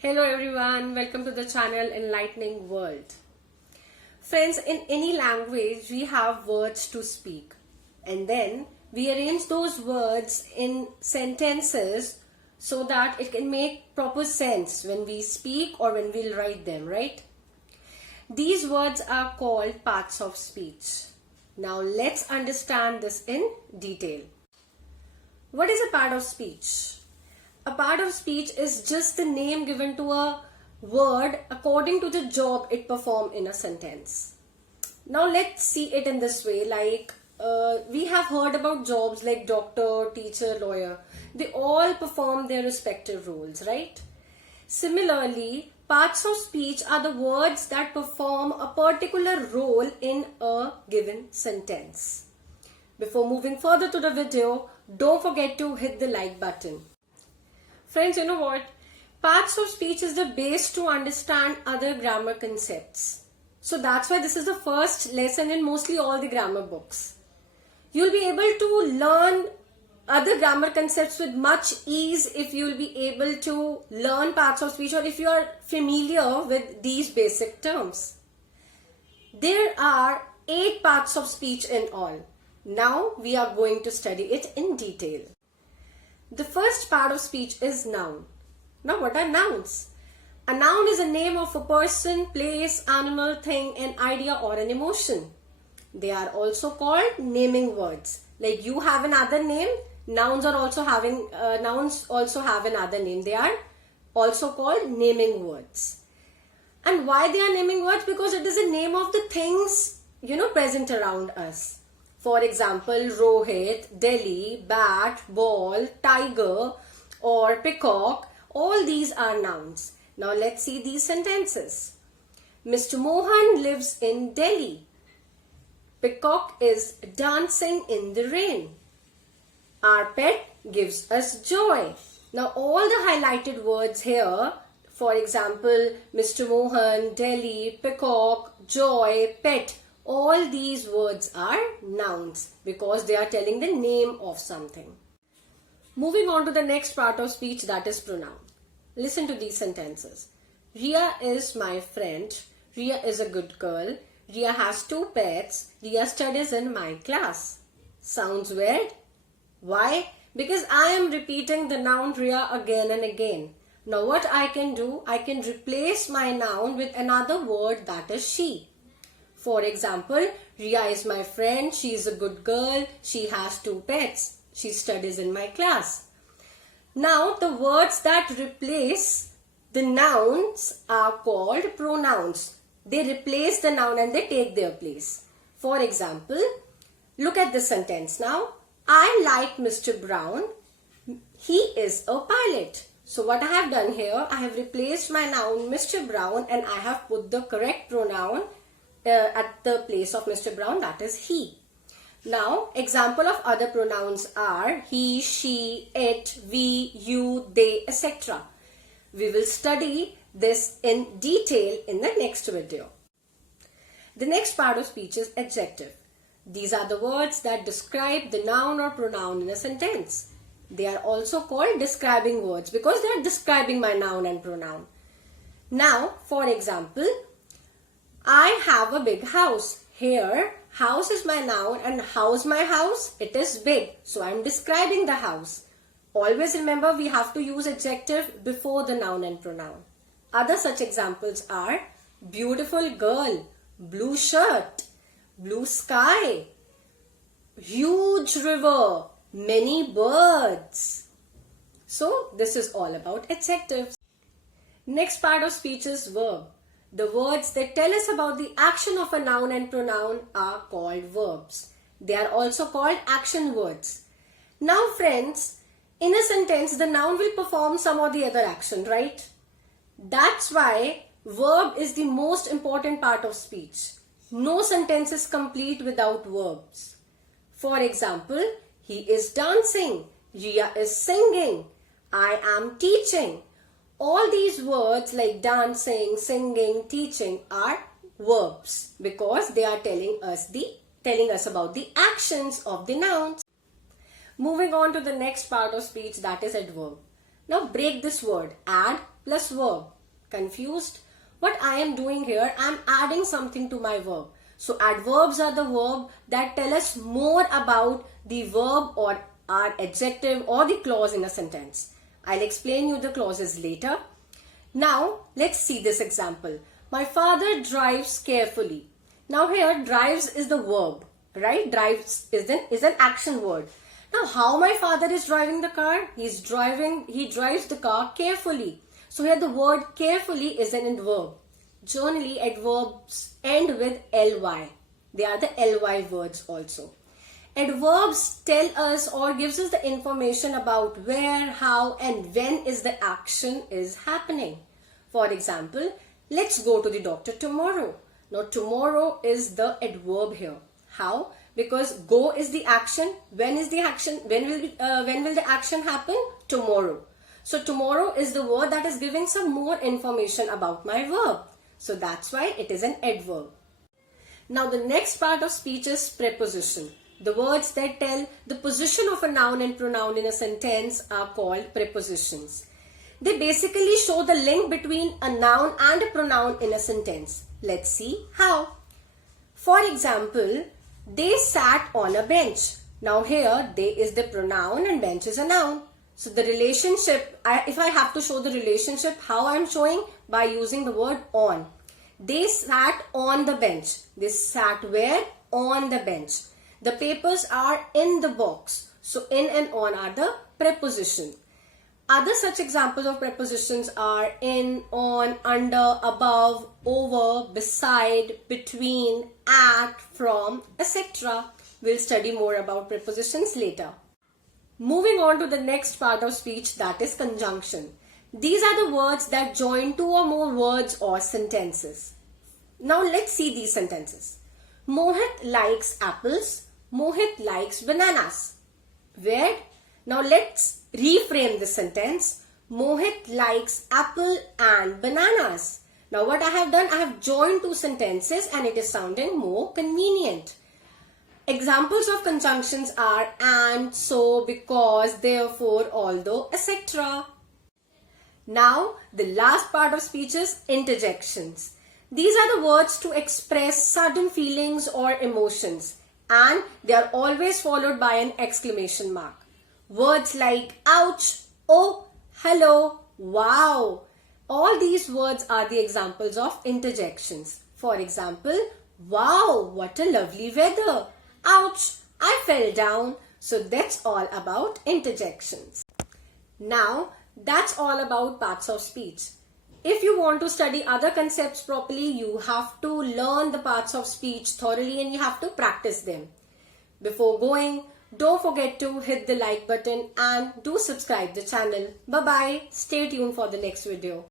Hello everyone, welcome to the channel Enlightening World. Friends, in any language we have words to speak and then we arrange those words in sentences so that it can make proper sense when we speak or when we'll write them, right? These words are called parts of speech. Now let's understand this in detail. What is a part of speech? A part of speech is just the name given to a word according to the job it performs in a sentence. Now let's see it in this way, like we have heard about jobs like doctor, teacher, lawyer. They all perform their respective roles, right? Similarly, parts of speech are the words that perform a particular role in a given sentence. Before moving further to the video, don't forget to hit the like button. Friends, you know what? Parts of speech is the base to understand other grammar concepts. So that's why this is the first lesson in mostly all the grammar books. You'll be able to learn other grammar concepts with much ease if you'll be able to learn parts of speech or if you are familiar with these basic terms. There are 8 parts of speech in all. Now we are going to study it in detail. The first part of speech is noun. Now what are nouns? A noun is a name of a person, place, animal, thing, an idea or an emotion. They are also called naming words. Like you have another name, nouns also have another name. They are also called naming words. And why they are naming words? Because it is a name of the things present around us. For example, Rohit, Delhi, bat, ball, tiger or peacock, all these are nouns. Now let's see these sentences. Mr. Mohan lives in Delhi. Peacock is dancing in the rain. Our pet gives us joy. Now all the highlighted words here, for example, Mr. Mohan, Delhi, peacock, joy, pet, all these words are nouns because they are telling the name of something. Moving on to the next part of speech, that is pronoun. Listen to these sentences. Ria is my friend. Ria is a good girl. Ria has 2 pets. Ria studies in my class. Sounds weird? Why? Because I am repeating the noun Ria again and again. Now what I can do, I can replace my noun with another word, that is she. For example, Ria is my friend, she is a good girl, she has 2 pets, she studies in my class. Now the words that replace the nouns are called pronouns. They replace the noun and they take their place. For example, look at this sentence now. I like Mr. Brown, he is a pilot. So what I have done here, I have replaced my noun Mr. Brown and I have put the correct pronoun at the place of Mr. Brown, that is he. Now, example of other pronouns are he, she, it, we, you, they, etc. We will study this in detail in the next video. The next part of speech is adjective. These are the words that describe the noun or pronoun in a sentence. They are also called describing words because they are describing my noun and pronoun. Now, for example, I have a big house. Here, house is my noun and how's my house? It is big. So I am describing the house. Always remember we have to use adjective before the noun and pronoun. Other such examples are beautiful girl, blue shirt, blue sky, huge river, many birds. So this is all about adjectives. Next part of speech is verb. The words that tell us about the action of a noun and pronoun are called verbs. They are also called action words. Now friends, in a sentence the noun will perform some or the other action, right? That's why verb is the most important part of speech. No sentence is complete without verbs. For example, he is dancing, Ria is singing, I am teaching. All these words like dancing, singing, teaching are verbs because they are telling us about the actions of the nouns. Moving on to the next part of speech, that is adverb. Now break this word, add plus verb. Confused? What I am doing here, I am adding something to my verb. So adverbs are the verb that tell us more about the verb or our adjective or the clause in a sentence. I'll explain you the clauses later. Now let's see this example. My father drives carefully. Now here drives is the verb, right? Drives is an action word. Now how my father is driving the car? He drives the car carefully. So here the word carefully is an adverb. Generally adverbs end with ly. They are the ly words also. Adverbs tell us or gives us the information about where, how and when is the action is happening. For example, let's go to the doctor tomorrow. Now tomorrow is the adverb here. How? Because go is the action. When is the action? When will the action happen? Tomorrow. So tomorrow is the word that is giving some more information about my verb. So that's why it is an adverb. Now the next part of speech is preposition. The words that tell the position of a noun and pronoun in a sentence are called prepositions. They basically show the link between a noun and a pronoun in a sentence. Let's see how. For example, they sat on a bench. Now here, they is the pronoun and bench is a noun. So the relationship, if I have to show the relationship, how I am showing? By using the word on. They sat on the bench. They sat where? On the bench. The papers are in the box. So in and on are the preposition. Other such examples of prepositions are in, on, under, above, over, beside, between, at, from, etc. We'll study more about prepositions later. Moving on to the next part of speech, that is conjunction. These are the words that join two or more words or sentences. Now let's see these sentences. Mohit likes apples. Mohit likes bananas. Where? Now let's reframe the sentence. Mohit likes apple and bananas. Now what I have done, I have joined two sentences and it is sounding more convenient. Examples of conjunctions are and, so, because, therefore, although, etc. Now the last part of speech is interjections. These are the words to express sudden feelings or emotions, and they are always followed by an exclamation mark. Words like ouch, oh, hello, wow. All these words are the examples of interjections. For example, wow, what a lovely weather. Ouch, I fell down. So that's all about interjections. Now, that's all about parts of speech. If you want to study other concepts properly, you have to learn the parts of speech thoroughly and you have to practice them. Before going, don't forget to hit the like button and do subscribe the channel. Bye-bye. Stay tuned for the next video.